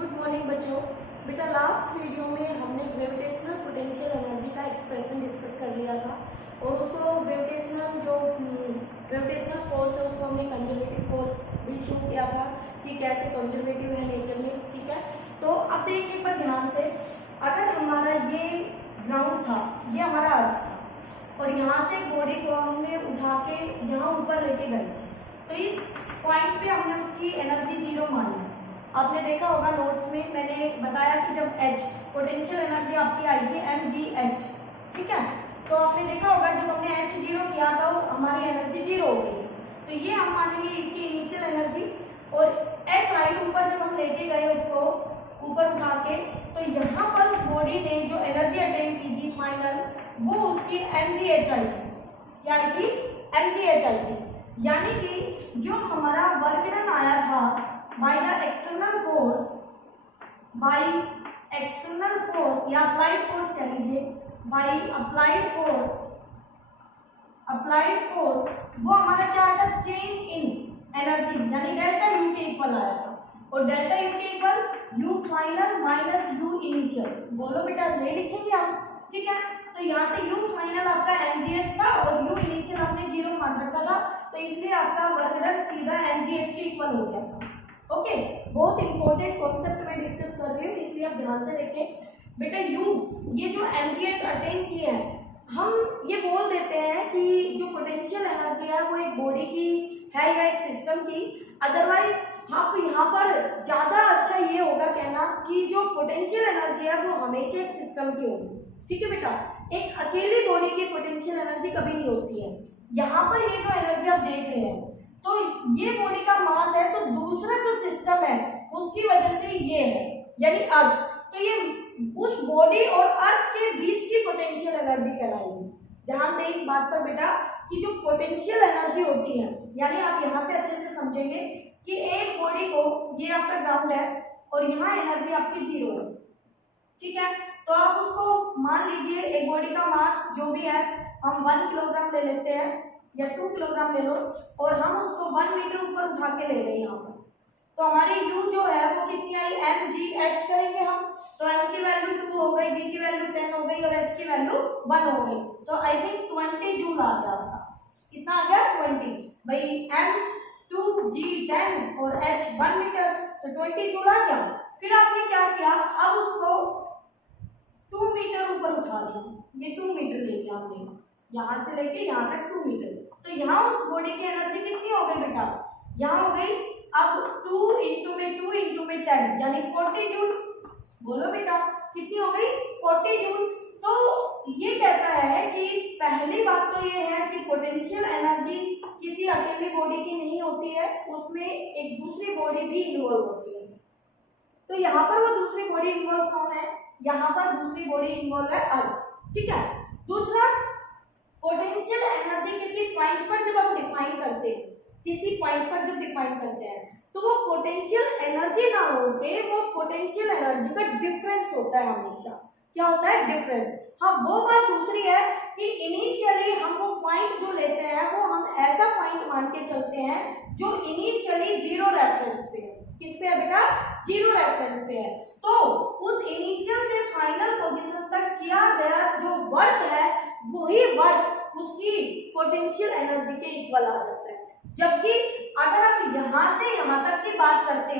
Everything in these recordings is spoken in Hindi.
गुड मॉर्निंग बच्चों। बेटा लास्ट वीडियो में हमने ग्रेविटेशनल पोटेंशियल एनर्जी का एक्सप्रेशन डिस्कस कर लिया था और उसको ग्रेविटेशनल फोर्स है उसको हमने कंजर्वेटिव फोर्स भी शो किया था कि कैसे कंजर्वेटिव है नेचर में। ठीक है, तो अब देखिए पर ध्यान से, अगर हमारा ये ग्राउंड था, ये हमारा अर्थ था और यहाँ से बॉडी को हमने उठा के यहाँ ऊपर लेके गए, तो इस पॉइंट पे हमने उसकी एनर्जी 0 मानी। आपने देखा होगा नोट्स में मैंने बताया कि जब H पोटेंशियल एनर्जी आपकी आएगी mgh, ठीक है, तो आपने देखा होगा जब हमने H 0 किया था हमारी एनर्जी 0 हो गई। तो ये हम मानेंगे इसकी इनिशियल एनर्जी, और H हाइट ऊपर जब हम लेके गए उसको ऊपर उठा के, तो यहाँ पर उस बॉडी ने जो एनर्जी अटेन की थी फाइनल, वो उसकी mgh आई थी। क्या आई थी? mgh आई थी। यानी कि जो हमारा वर्क डन आया था by the external force या applied force कह लीजिए, by applied force वो हमारा क्या आया था? चेंज इन एनर्जी, यानी डेल्टा यू के इक्वल आया था। और डेल्टा यू के equal you final minus you initial. बोलो बेटा, ये लिखेंगे आप, ठीक है। तो यहाँ से यू फाइनल आपका mgh था और यू इनिशियल आपने 0 मान रखा था, तो इसलिए आपका वर्क डन सीधा mgh के इक्वल हो गया था। ओके, बहुत इंपॉर्टेंट कॉन्सेप्ट मैं डिस्कस कर रही हूँ, इसलिए आप ध्यान से देखें। बेटा यू, ये जो mgh अटेन की है, हम ये बोल देते हैं कि जो पोटेंशियल एनर्जी है वो एक बॉडी की है या एक सिस्टम की। अदरवाइज आप यहाँ पर ज्यादा अच्छा ये होगा कहना कि जो पोटेंशियल एनर्जी है वो हमेशा एक सिस्टम की होगी। ठीक है बेटा, एक अकेली बॉडी की पोटेंशियल एनर्जी कभी नहीं होती है। यहाँ पर ये जो एनर्जी आप देख रहे हैं, तो ये बॉडी का मास है, तो दूसरा जो सिस्टम है उसकी वजह से ये है, यानी अर्थ। तो ये उस बॉडी और अर्थ के बीच की पोटेंशियल एनर्जी कहलाएगी। ध्यान दें इस बात पर बेटा कि जो पोटेंशियल एनर्जी होती है, यानी आप यहाँ से अच्छे से समझेंगे कि एक बॉडी को, ये आपका ग्राउंड है और यहाँ एनर्जी आपकी 0 है, ठीक है। तो आप उसको मान लीजिए एक बॉडी का मास जो भी है हम 1 किलोग्राम ले लेते हैं या 2 किलोग्राम ले लो, और हम उसको 1 मीटर ऊपर उठा के ले गए यहाँ पर, तो हमारी u जो है वो कितनी आई? mgh करेंगे हम, तो m की वैल्यू 2 हो गई, g की वैल्यू 10 हो गई और h की वैल्यू 1 हो गई। तो आई थिंक 20 जूल आ गया आपका। कितना आ गया? 20। भाई m 2 g 10 और h 1 मीटर, तो 20 जूल आ गया। फिर आपने क्या किया? अब उसको 2 मीटर ऊपर उठा लिया, ये 2 मीटर ले लिया हमने, यहाँ से लेके यहाँ तक 2 मीटर। तो यहाँ उस बॉडी की एनर्जी कितनी हो गई बेटा? यहाँ हो गई अब 2 इंटू में 10 यानी 40 जूल। बोलो बेटा, कितनी हो गई? 40 जूल। तो ये कहता है कि पहली बात तो ये है कि पोटेंशियल एनर्जी किसी अकेली बॉडी की नहीं होती है, उसमें एक दूसरी बॉडी भी इन्वॉल्व होती है। तो यहाँ पर वो दूसरी बॉडी इन्वॉल्व कौन है? यहाँ पर दूसरी बॉडी इन्वॉल्व है अर्थ, ठीक है। दूसरा, पोटेंशियल एनर्जी किसी पॉइंट पर जब हम डिफाइन करते हैं, तो वो पोटेंशियल एनर्जी ना होके वो पोटेंशियल एनर्जी का डिफरेंस होता है हमेशा। क्या होता है? डिफरेंस। हाँ, वो बात दूसरी है कि इनिशियली हम वो पॉइंट जो लेते हैं वो हम ऐसा पॉइंट मान के चलते हैं जो इनिशियली 0 रेफरेंस पे है। किस पे है बेटा? 0 रेफरेंस पे है। तो उस इनिशियल से फाइनल पोजीशन तक किया गया जो वर्क है, वही वर्क उसकी पोटेंशियल एनर्जी के इक्वल आ जाता है। जबकि अगर आप यहाँ से यहाँ तक की बात करते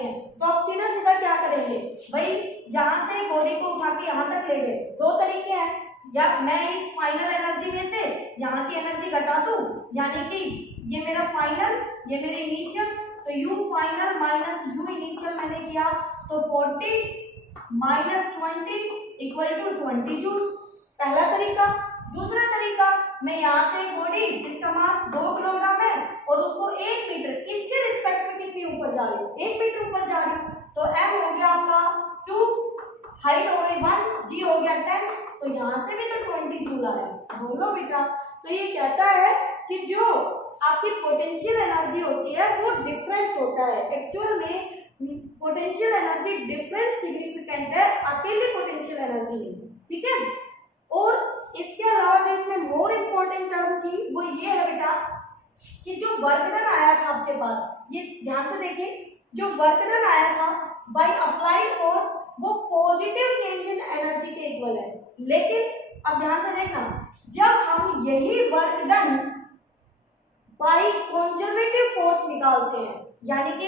हैं, तो आप सीधा सीधा क्या करेंगे? भाई यहाँ से बॉडी को उठा के यहाँ तक ले गए, 2 तरीके हैं। या मैं इस फाइनल एनर्जी में से यहाँ की एनर्जी घटा दूं, यानी कि ये मेरा फाइनल, ये मेरे इनिशियल, तो u final minus u initial मैंने किया, तो 40 माइनस 20 इक्वल टू 20 जूल। पहला तरीका। दूसरा तरीका, मैं यहाँ से एक बॉडी जिसका मास 2 किलोग्राम है और उसको 1 मीटर, इसके रिस्पेक्ट में कितनी ऊपर जा रही हूँ? 1 मीटर ऊपर जा रही हूँ, तो m हो गया आपका 2, हाइट हो गई 1, g हो गया 10, तो यहाँ से भी तो 20 जूल आया। बोलो बेटा, तो ये कहता है कि जो आपकी पोटेंशियल एनर्जी होती है वो डिफरेंस होता है। एक्चुअल में पोटेंशियल एनर्जी डिफरेंस सिग्निफिकेंट है, अकेली पोटेंशियल एनर्जी नहीं, ठीक है। और इसके अलावा जो इसमें मोर इम्पोर्टेंट टर्म थी वो ये है बेटा कि जो वर्क डन आया था आपके पास, ये ध्यान से देखिए, जो वर्क डन आया था बाय अप्लाइड फोर्स वो पॉजिटिव चेंज इन एनर्जी के इक्वल है। लेकिन अब ध्यान से देखना, जब हम यही work done by conservative force निकालते हैं, यानी कि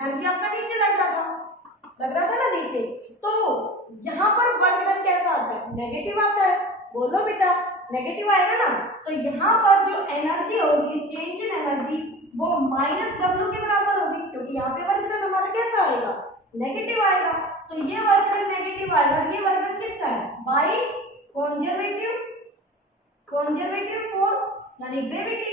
mg आपका नीचे लग रहा था ना नीचे, तो यहाँ पर वर्क डन कैसा आता है? नेगेटिव आता है। बोलो बेटा, नेगेटिव आएगा ना। तो यहाँ पर जो एनर्जी होगी, चेंज इन एनर्जी, वो -w के बराबर होगी, क्योंकि यहाँ पे वर्क डन हमारा कैसा आएगा? नेगेटिव आएगा। तो ये वर्क डन नेगेटिव आएगा। ये वर्क डन किसका है? बाय कंजर्वेटिव फोर्स यानी ग्रेविटी।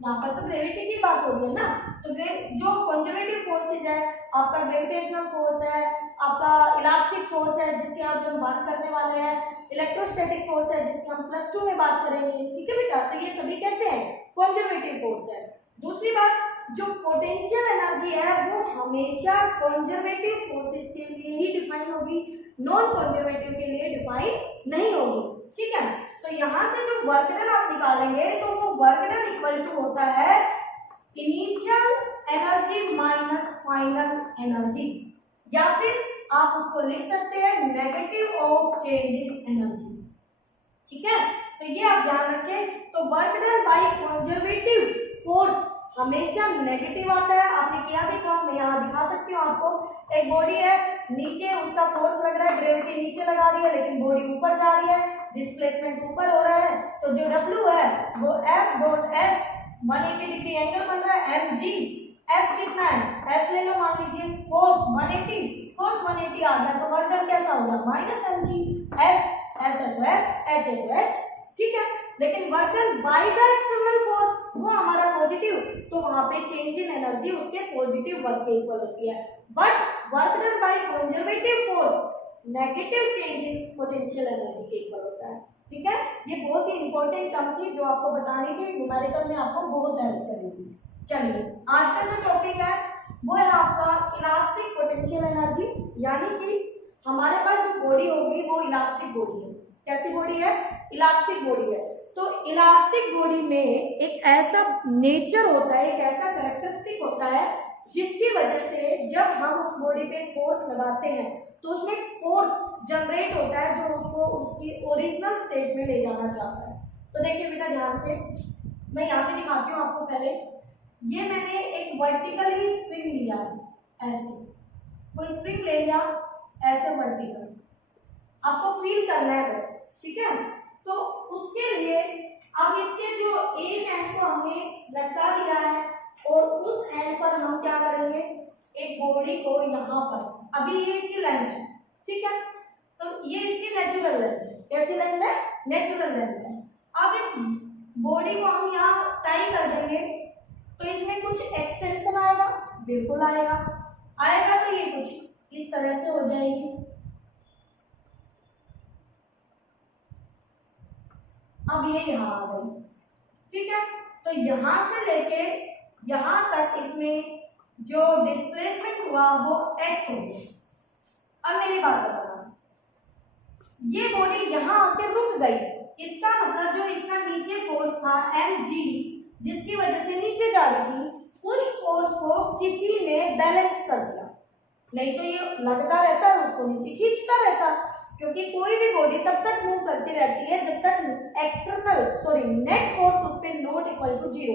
यहाँ पर तो ग्रेविटी की बात हो रही है ना। तो जो कंजर्वेटिव फोर्सेज है, आपका ग्रेविटेशनल फोर्स है, आपका इलास्टिक फोर्स है जिसकी आज हम बात करने वाले हैं, इलेक्ट्रोस्टैटिक फोर्स है जिसकी हम +2 में बात करेंगे, ठीक है बेटा। तो ये सभी कैसे हैं? कंजर्वेटिव फोर्स है। दूसरी बात, जो पोटेंशियल एनर्जी है वो हमेशा कंजर्वेटिव फोर्सेस के लिए ही डिफाइन होगी, नॉन कंजर्वेटिव के लिए डिफाइन नहीं होगी, ठीक है। तो यहाँ से जो वर्क डन आप निकालेंगे तो वो वर्क डन इक्वल टू होता है initial energy minus final energy, या फिर आप उसको लिख सकते हैं negative of change in energy, ठीक है। तो ये आप ध्यान रखें। तो work done by conservative force हमेशा नेगेटिव आता है। आपने किया भी था, मैं यहाँ दिखा सकती हूँ आपको। एक बॉडी है, नीचे उसका फोर्स लग रहा है, ग्रेविटी नीचे लगा रही है, लेकिन बॉडी ऊपर जा रही है, डिस्प्लेसमेंट ऊपर हो रहा है। तो जो W है वो F.S 180 डिग्री एंगल बन रहा है। mg S कितना है? S ले लो, मान लीजिए cos 180 आ गया, तो वर्क डन कैसा होगा? -mg S, ठीक है। लेकिन work done by the external force वो हमारा पॉजिटिव, तो वहां पे चेंज इन एनर्जी उसके पॉजिटिव वर्क के इक्वल होती है। But work done by conservative force negative change in potential energy के इक्वल होता है, ठीक है। ये बहुत ही इंपॉर्टेंट टर्म थी जो आपको बतानी थी, न्यूमेरिकल में आपको बहुत हेल्प करेगी। चलिए, आज का जो टॉपिक है वो है आपका इलास्टिक पोटेंशियल एनर्जी, यानी कि हमारे पास जो बॉडी होगी वो इलास्टिक बॉडी है। कैसी बॉडी है? इलास्टिक बॉडी है। तो इलास्टिक बॉडी में एक ऐसा नेचर होता है, एक ऐसा कैरेक्टरिस्टिक होता है जिसकी वजह से जब हम उस बॉडी पे फोर्स लगाते हैं तो उसमें फोर्स जनरेट होता है जो उसको उसकी ओरिजिनल स्टेट में ले जाना चाहता है। तो देखिए बेटा ध्यान से, मैं यहाँ पे दिखाती हूँ आपको। पहले ये मैंने एक वर्टिकली स्प्रिंग लिया है, ऐसे कोई स्प्रिंग ले लिया ऐसे वर्टिकल, आपको फील करना है बस, ठीक है। तो उसके लिए अब इसके जो एक एंड को हमने लटका दिया है और उस एंड पर हम क्या करेंगे, एक बॉडी को यहाँ पर, अभी ये इसकी लेंथ है, ठीक है। तो ये इसकी नेचुरल लेंथ है। कैसी लेंथ है? नेचुरल लेंथ है। अब इस बॉडी को हम यहाँ टाई कर देंगे तो इसमें कुछ एक्सटेंशन आएगा, बिल्कुल आएगा। तो ये कुछ इस तरह से हो जाएगी। अब ये यहाँ आ गई, ठीक है। तो यहाँ से लेके यहाँ तक इसमें जो डिस्प्लेसमेंट हुआ वो x हो गया। अब मेरी बात बताना, ये बॉडी यहाँ आके रुक गई, इसका मतलब जो इसका नीचे फोर्स था mg, जिसकी वजह से नीचे जा रही थी, उस फोर्स को किसी ने बैलेंस कर दिया। नहीं तो ये लगता रहता है, उसको नीचे खींचता रहता, क्योंकि कोई भी बॉडी तब तक मूव करती रहती है जब तक नेट फोर्स उस पे नॉट इक्वल टू 0,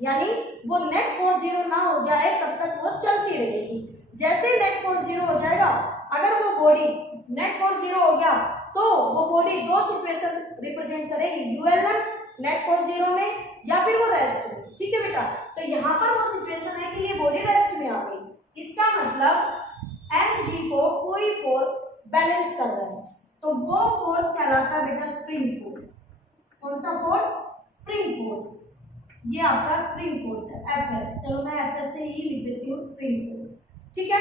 यानी वो नेट फोर्स 0 ना हो जाए तब तक वो चलती रहेगी। जैसे ही नेट फोर्स 0 हो जाएगा, अगर वो बॉडी नेट फोर्स 0 हो गया तो वो बॉडी दो सिचुएशन रिप्रेजेंट करेगी, ड्यूअल नेट फोर्स 0 में या फिर वो रेस्ट में, ठीक है बेटा। तो यहाँ पर वो सिचुएशन है कि ये बॉडी रेस्ट में आ गई, इसका मतलब mg को कोई फोर्स बैलेंस कर रहा है, तो वो फोर्स कहलाता है बेटा स्प्रिंग फोर्स। कौन सा फोर्स? Spring force. ये आपका स्प्रिंग फोर्स है Fs। चलो मैं Fs से ही लिख देती हूँ, स्प्रिंग फोर्स, ठीक है।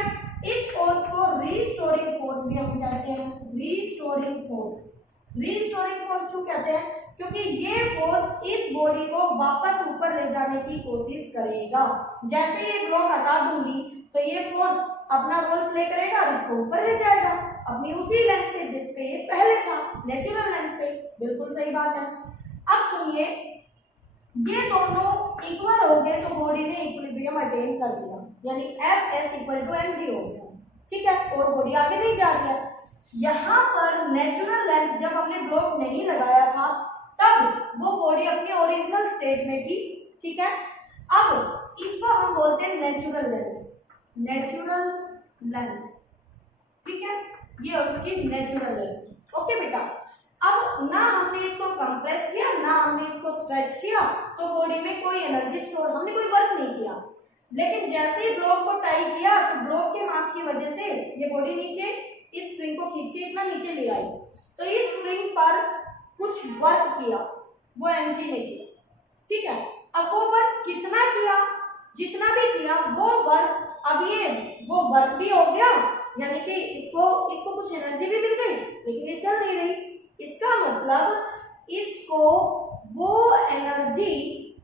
इस फोर्स को रीस्टोरिंग फोर्स भी हम कहते हैं, रीस्टोरिंग फोर्स। रीस्टोरिंग फोर्स क्यों कहते हैं? क्योंकि ये फोर्स इस बॉडी को वापस ऊपर ले जाने की कोशिश करेगा। जैसे ये ब्लॉक हटा दूंगी तो ये फोर्स अपना रोल प्ले करेगा और इसको ऊपर ले जाएगा अपनी उसी लेंथ पे जिस पे ये पहले था, नेचुरल लेंथ पे। बिल्कुल सही बात है। अब सुनिए, ये दोनों इक्वल हो गए तो बॉडी ने इक्विलिब्रियम अटेन कर लिया। यानी Fs इक्वल टू mg हो गया, ठीक है। और बॉडी आगे नहीं जा रही है। यहाँ पर नेचुरल लेंथ जब हमने ब्लॉक नहीं लगाया था तब वो बॉडी अपनी ओरिजिनल स्टेट में थी, ठीक है। अब इसको हम बोलते हैं नेचुरल लेंथ, नेचुरल लेंथ, ठीक है। ये उसकी नेचुरल लेंथ, ओके बेटा। अब ना हमने इसको कंप्रेस किया ना हमने इसको स्ट्रेच किया, तो बॉडी में कोई एनर्जी स्टोर, हमने कोई वर्क नहीं किया। लेकिन जैसे ही ब्लॉक को टाई किया तो ब्लॉक के मास की वजह से ये बॉडी नीचे इस स्प्रिंग को खींच के इतना नीचे ले आई, तो इस स्प्रिंग पर कुछ वर्क किया, वो mg ने किया, ठीक है। अब वो वर्क कितना किया, जितना भी किया वो वर्क, अब ये वो वर्क भी हो गया, यानी कि इसको कुछ एनर्जी भी मिल गई, लेकिन ये चल नहीं रही। इसका मतलब इसको वो एनर्जी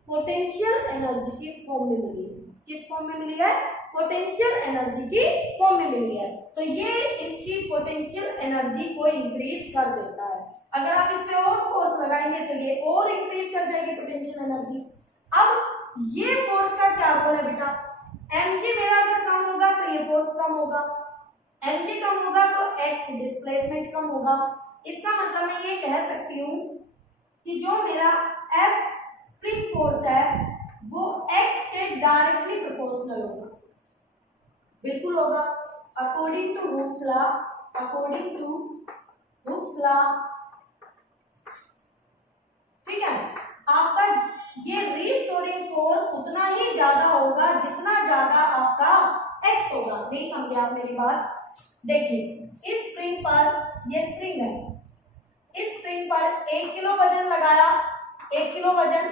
पोटेंशियल एनर्जी की फॉर्म में मिली है। किस फॉर्म में मिली है? पोटेंशियल एनर्जी की फॉर्म में मिली है। तो ये इसकी पोटेंशियल एनर्जी को इंक्रीज कर देता है। अगर आप इस पे और फोर्स लगाएंगे तो ये और इंक्रीज कर जाएगी पोटेंशियल एनर्जी। अब ये फोर्स का क्या रोल है बेटा? mg मेरा अगर कम होगा तो ये फोर्स कम होगा, mg कम होगा तो x डिस्प्लेसमेंट कम होगा। इसका मतलब मैं ये कह सकती हूँ कि जो मेरा F स्प्रिंग फोर्स है वो x के डायरेक्टली प्रोपोर्शनल होगा, बिल्कुल होगा, according to Hooke's law, according to Hooke's law, ठीक है। आपका ये रिस्टोरिंग फोर्स उतना ही ज्यादा होगा जितना ज्यादा आपका x होगा। नहीं समझे आप मेरी बात? देखिए इस स्प्रिंग पर, ये स्प्रिंग है, इस स्प्रिंग पर 1 किलो वजन लगाया, 1 किलो वजन,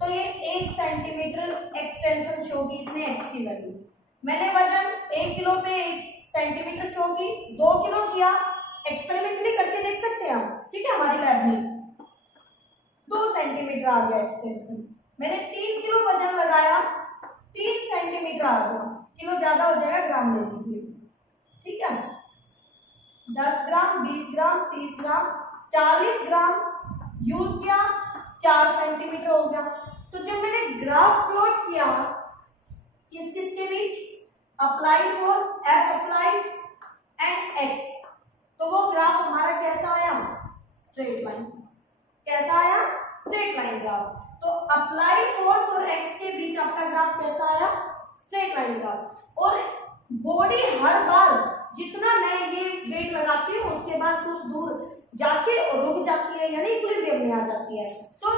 तो ये 1 सेंटीमीटर एक्सटेंशन शो की इसने x की वैल्यू। मैंने वजन 1 किलो पे 1 सेंटीमीटर शो की, 2 किलो किया, एक्सपेरिमेंटली करके देख सकते हैं आप, ठीक है। हमारी लैब में 2 सेंटीमीटर आ गया एक्सटेंशन। मैंने 3 किलो वजन लगाया, 3 सेंटीमीटर आ गया, किलो ज्यादा हो जाएगा, ग्राम ले लीजिए, ठीक है। 10 ग्राम, 20 ग्राम, 30 ग्राम, 40 ग्राम यूज किया, 4 सेंटीमीटर हो गया। तो जब मैंने ग्राफ प्लॉट किया किस किस के बीच, applied force F applied and x, तो वो ग्राफ हमारा कैसा आया? Straight line. कैसा आया? Straight line graph. तो अप्लाइड फोर्स और x के बीच आपका ग्राफ कैसा आया? Straight line graph. और बॉडी हर बार जितना मैं ये वेट लगाती हूँ उसके बाद कुछ दूर जाके और रुक जाती है, यानी इक्विलिब्रियम में आ जाती है, तो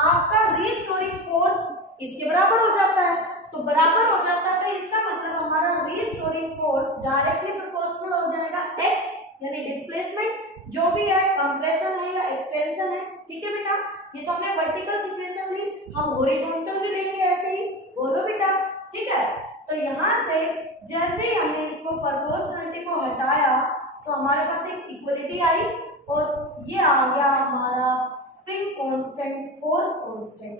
आपका रीस्टोरिंग फोर्स इसके बराबर हो जाता है। तो बराबर हो जाता है तो इसका मतलब हमारा रीस्टोरिंग फोर्स डायरेक्टली प्रोपोर्शनल हो जाएगा x, यानी डिस्प्लेसमेंट जो भी है, कंप्रेशन है या एक्सटेंशन है, ठीक है बेटा। ये तो हमने वर्टिकल सिचुएशन ली, हम हॉरिजॉन्टल भी लेंगे ऐसे ही, बोलो बेटा, ठीक है। तो यहाँ से जैसे ही हमने इसको प्रोपोर्शनलिटी को हटाया तो हमारे पास एक इक्वलिटी आई और ये आ गया हमारा स्प्रिंग कांस्टेंट, फोर्स कांस्टेंट।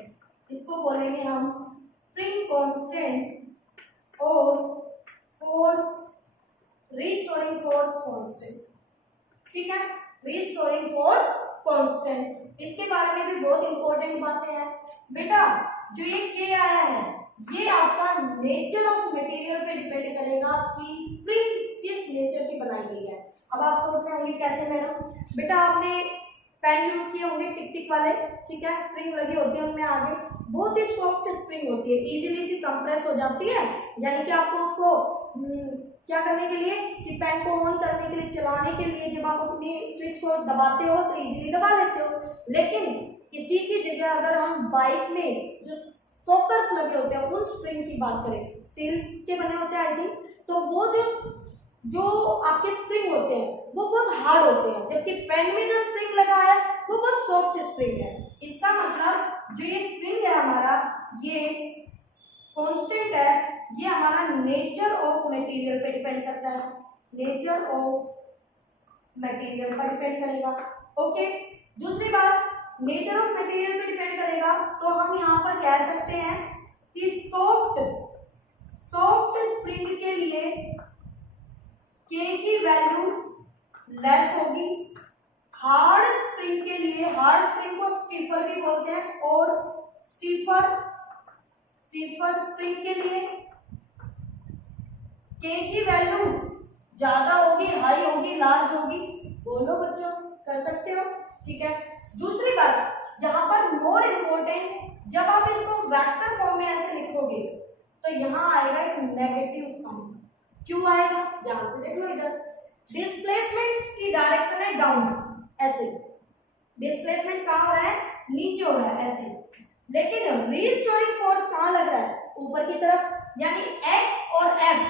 इसको बोलेंगे हम स्प्रिंग कांस्टेंट और फोर्स, रीस्टोरिंग फोर्स कांस्टेंट, ठीक है। रीस्टोरिंग फोर्स कांस्टेंट, इसके बारे में भी बहुत इंपॉर्टेंट बातें हैं बेटा। जो ये K आया है ये आपका नेचर ऑफ मटेरियल पे डिपेंड करेगा कि स्प्रिंग किस नेचर की बनाई गई है। अब आप सोच रहे होंगे कैसे मैडम? बेटा आपने पेन यूज किए होंगे टिक टिक वाले, ठीक है, स्प्रिंग लगी होती है उनमें आगे, बहुत ही सॉफ्ट स्प्रिंग होती है, इजीली सी कंप्रेस हो जाती है, यानी कि आपको उसको क्या करने के लिए, कि पेन को ऑन करने के लिए, चलाने के लिए जब आप अपनी स्विच को दबाते हो तो इजीली दबा लेते हो। लेकिन इसी की जगह अगर हम बाइक में जो फोकस लगे होते हैं उन स्प्रिंग की बात करें, स्टील के बने होते हैं आई थिंक, तो वो जो आपके स्प्रिंग होते हैं वो बहुत हार्ड होते हैं, जबकि पेन में जो स्प्रिंग लगा है वो बहुत सॉफ्ट स्प्रिंग है। इसका मतलब जो ये स्प्रिंग है हमारा, ये कांस्टेंट है, ये हमारा नेचर ऑफ मटेरियल पे डिपेंड करता है, नेचर ऑफ मटेरियल पर डिपेंड करेगा, ओके। दूसरी बात, नेचर ऑफ मटेरियल पे डिपेंड करेगा तो हम यहाँ पर कह सकते हैं कि सॉफ्ट स्प्रिंग के लिए K की वैल्यू लेस होगी, हार्ड स्प्रिंग के लिए, हार्ड स्प्रिंग को स्टीफर भी बोलते हैं, और स्टीफर स्प्रिंग के लिए के की वैल्यू ज्यादा होगी, हाई होगी, लार्ज होगी? बोलो बच्चों, कर सकते हो। ठीक है, दूसरी बात यहाँ पर मोर इम्पोर्टेंट, जब आप इसको वेक्टर फॉर्म में ऐसे लिखोगे तो यहाँ आएगा एक नेगेटिव साइन। क्यों आएगा? ध्यान से देख लो इधर, डिस्प्लेसमेंट की डायरेक्शन है डाउन, ऐसे डिस्प्लेसमेंट कहाँ हो रहा है? नीचे हो रहा है ऐसे, लेकिन रीस्टोरिंग फोर्स कहाँ लग रहा है? ऊपर की तरफ, यानी x और f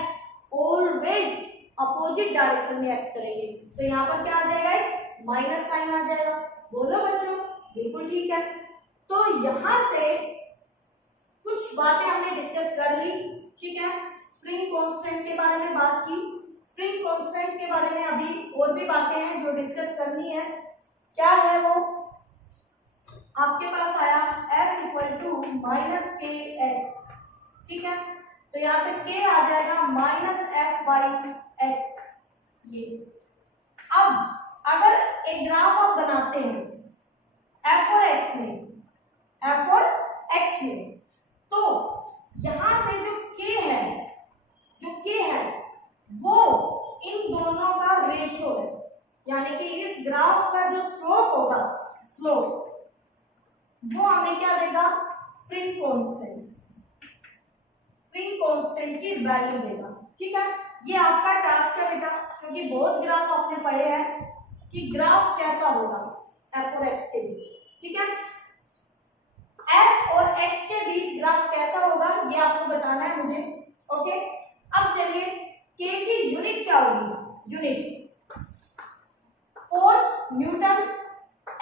ऑलवेज अपोजिट डायरेक्शन में एक्ट करेंगे। तो यहाँ पर क्या आ जाएगा? माइनस साइन आ जाएगा। बोलो बच्चों, बिल्कुल ठीक है। तो यहाँ से कुछ बातें हमने डिस्कस कर ली। ठीक है, स्प्रिंग कांस्टेंट के बारे में बात की। स्प्रिंग कांस्टेंट के बारे में अभी और भी बातें हैं जो डिस्कस करनी है। क्या है वो? आपके पास आया F इक्वल टू माइनस के एक्स। ठीक है, तो यहाँ से k आ जाएगा माइनस एफ बाई एक्स। ये अब अगर एक ग्राफ आप बनाते हैं f और x में, f और x में, तो यहां से जो k है वो इन दोनों का रेशियो है, यानी कि इस ग्राफ का जो स्लोप होगा, स्लोप वो हमें क्या देगा? स्प्रिंग कांस्टेंट, स्प्रिंग कांस्टेंट की वैल्यू देगा। ठीक है, ये आपका टास्क है बेटा, क्योंकि बहुत ग्राफ आपने पढ़े हैं कि ग्राफ कैसा होगा f और x के बीच। ठीक है, f और x के बीच ग्राफ कैसा होगा ये आपको बताना है मुझे। ओके, अब चलिए k की यूनिट क्या होगी? Unit force newton,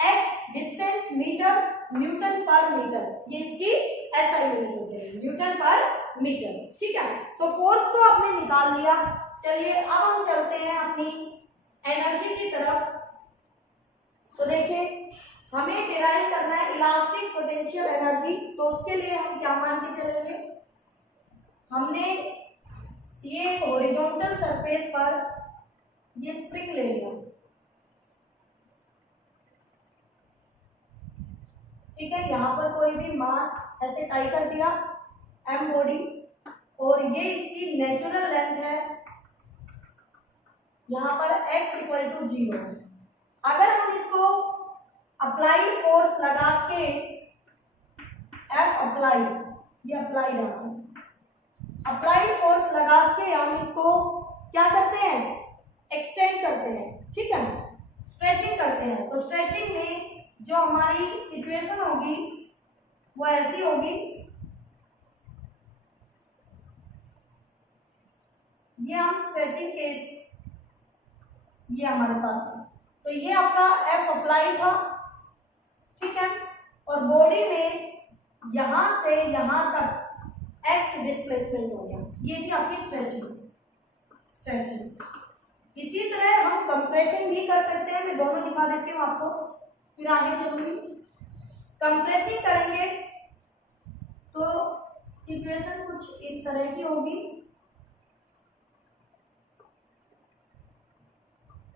x distance metre, newton पर मीटर, ये इसकी ऐसा यूनिट हो जाएगी, न्यूटन पर मीटर। ठीक है, तो फोर्स तो आपने निकाल लिया। चलिए अब हम चलते हैं अपनी एनर्जी की तरफ। तो देखिए, हमें डिराइव करना है इलास्टिक पोटेंशियल एनर्जी। तो उसके लिए हम क्या मान के चलेंगे? हमने ये हॉरिजॉन्टल सरफेस पर ये स्प्रिंग ले लिया। ठीक है, यहाँ पर कोई भी मास ऐसे टाई कर दिया m बॉडी, और ये इसकी नेचुरल लेंथ है, यहाँ पर x इक्वल टू 0 है। अगर हम इसको अप्लाई फोर्स लगा के F अप्लाई, ये अप्लाइड है, अप्लाइड फोर्स लगा के हम इसको क्या करते हैं? एक्सटेंड करते हैं। ठीक है, स्ट्रेचिंग करते हैं। तो स्ट्रेचिंग में जो हमारी सिचुएशन होगी वो ऐसी होगी, ये हम स्ट्रेचिंग केस, ये हमारे पास है। तो ये आपका F अप्लाई था। ठीक है, और बॉडी में यहां से यहां तक x डिस्प्लेसमेंट हो गया, ये भी आपकी स्ट्रेचिंग। इसी तरह हम कंप्रेसिंग भी कर सकते हैं। मैं दोनों दिखा देती हूँ आपको, फिर आगे चलूंगी। कंप्रेसिंग करेंगे तो सिचुएशन कुछ इस तरह की होगी,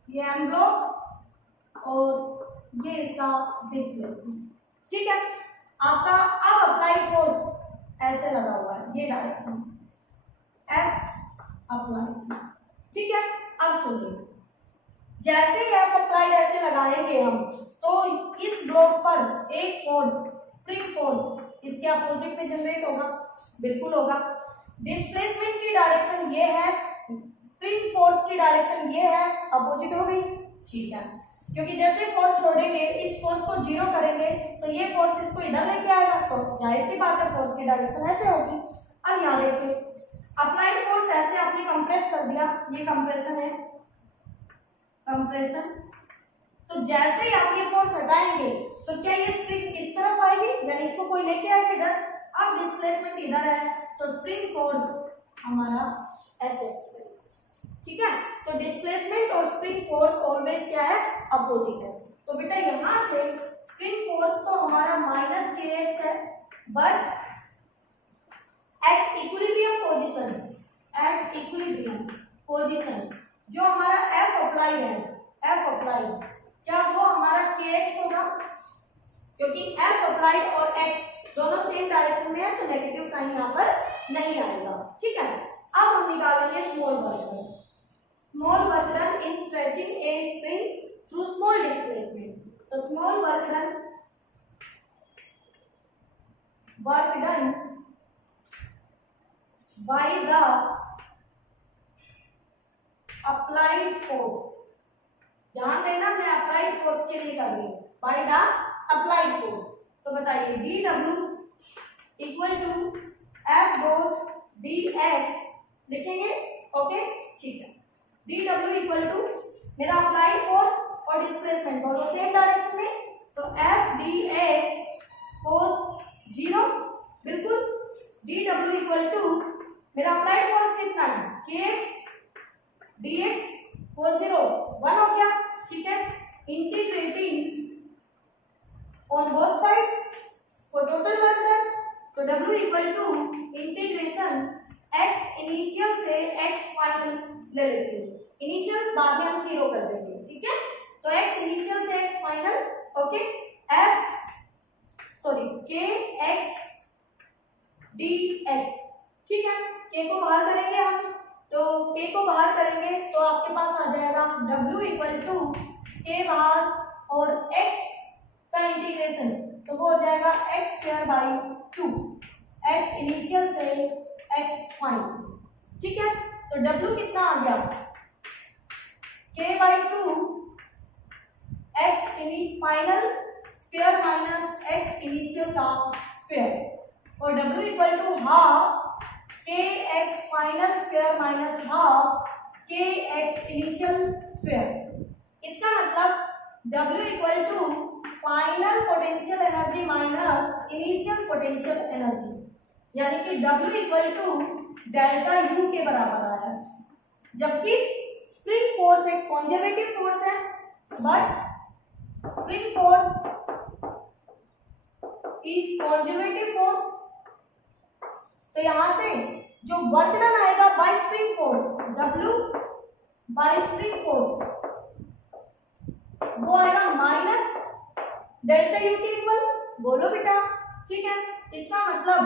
ये एम ब्लॉक और ये इसका डिस्प्लेसमेंट। ठीक है, आपका अब अप्लाई फोर्स ऐसे लगा हुआ है, ये डायरेक्शन F अप्लाई। ठीक है, अब सुनिए, जैसे ही F अप्लाई ऐसे लगाएंगे हम, तो इस ब्लॉक पर एक फोर्स, स्प्रिंग फोर्स इसके अपोजिट में जनरेट होगा, बिल्कुल होगा। डिस्प्लेसमेंट की डायरेक्शन ये है, स्प्रिंग फोर्स की डायरेक्शन ये है, अपोजिट हो गई। ठीक है, क्योंकि जैसे फोर्स छोड़ेंगे, इस फोर्स को 0 करेंगे, तो ये फोर्स इसको इधर लेके आएगा, तो जाहिर सी बात है फोर्स की डायरेक्शन ऐसे होगी। अब यहाँ देखिए, अप्लाइड फोर्स ऐसे आपने कंप्रेस कर दिया, ये कंप्रेशन है, कंप्रेशन। तो जैसे ही आप ये फोर्स हटाएंगे तो क्या ये स्प्रिंग इस तरफ आएगी, यानी इसको कोई लेके आएगा इधर। अब डिस्प्लेसमेंट इधर है, तो स्प्रिंग फोर्स हमारा ऐसे। ठीक है, तो डिस्प्लेसमेंट और स्प्रिंग फोर्स ऑलवेज क्या है? अपोजिट है। तो बेटा यहां से स्प्रिंग फोर्स तो हमारा माइनस kx है, बट एट इक्विलिब्रियम पोजीशन जो हमारा F अप्लाई है, F अप्लाई क्या वो हमारा kx होगा, क्योंकि F अप्लाई और x दोनों सेम डायरेक्शन में है, तो नेगेटिव साइन यहाँ पर नहीं आएगा। ठीक है, अब हम निकालेंगे small work done. Small work done in stretching a spring through small displacement. तो small work done by the applied force। ध्यान देना मैं अप्लाइड फोर्स के लिए कर रही हूँ, by the applied force। तो बताइए dw equal to f dot dx लिखेंगे, ओके ठीक है। dw इक्वल टू मेरा अप्लाइड फोर्स और डिस्प्लेसमेंट दोनों सेम डायरेक्शन में, तो f dx cos 0 बिल्कुल। dw इक्वल टू मेरा अप्लाइड फोर्स कितना है, kx dx cos 0 1 हो गया, ठीक है। Integrating on both sides for total work done, तो w equal to integration x initial से x फाइनल ले लेते हैं। इनिशियल बाद में हम 0 कर देंगे, ठीक है। तो x इनिशियल से x final, okay. k x dx, ठीक है। k को बाहर करेंगे हम, तो k को बाहर करेंगे तो आपके पास आ जाएगा w इक्वल टू k बाहर और x का इंटीग्रेशन, तो वो हो जाएगा x square by 2, x initial से x फाइनल, ठीक है। तो w कितना आ गया, k by 2 x final square minus x initial का स्क्वायर, और w इक्वल टू हाफ के x final square minus half के एक्स इनिशियल स्क्वायर। इसका मतलब w equal to final potential energy minus initial potential energy, यानी कि w equal to delta u के बराबर आया। जबकि स्प्रिंग फोर्स एक कंजर्वेटिव फोर्स है, but spring force is conservative force, तो यहां से जो वर्क डन आएगा bye spring force, W bye spring force, वो आएगा माइनस डेल्टा यू के इक्वल। बोलो बेटा, ठीक है। इसका मतलब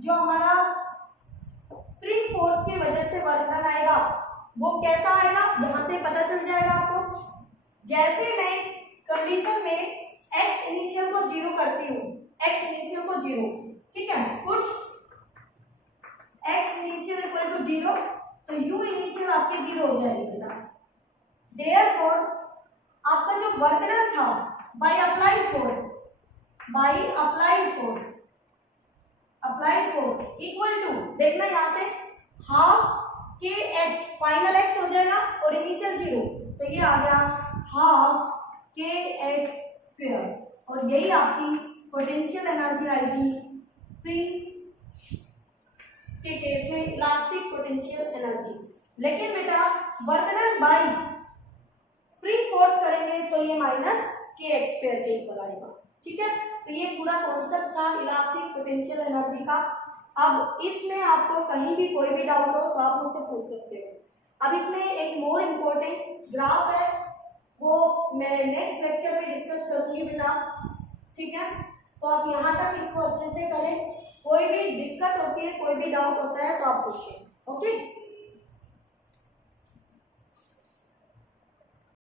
जो हमारा स्प्रिंग फोर्स की वजह से वर्क डन आएगा वो कैसा आएगा, यहां से पता चल जाएगा आपको। जैसे मैं इस कंडीशन में x इनिशियल को 0 करती हूँ, x इनिशियल को 0, ठीक है, put x initial equal to 0, तो u इनिशियल आपकी 0 हो जाएगी बेटा। देयरफॉर आपका जो वर्क डन था by applied force, applied force equal to, देखना यहाँ से हाफ के एक्स फाइनल x हो जाएगा और इनिशियल 0, तो ये आ गया हाफ के एक्स स्क्वायर, और यही आपकी पोटेंशियल एनर्जी आएगी स्प्रिंग के केस में, इलास्टिक पोटेंशियल एनर्जी। लेकिन बेटा work done by spring force करेंगे तो ये माइनस के एक्स स्क्वायर के इक्वल आएगा, ठीक है। तो ये पूरा कॉन्सेप्ट था इलास्टिक पोटेंशियल एनर्जी का। अब इसमें आपको कहीं भी कोई भी डाउट हो तो आप मुझसे पूछ सकते हो। अब इसमें एक मोर इम्पोर्टेंट ग्राफ है, वो मैं नेक्स्ट लेक्चर में डिस्कस करूंगी बेटा, ठीक है। तो आप यहाँ तक इसको अच्छे से करें, कोई भी दिक्कत होती है, कोई भी डाउट होता है तो आप पूछिए, ओके।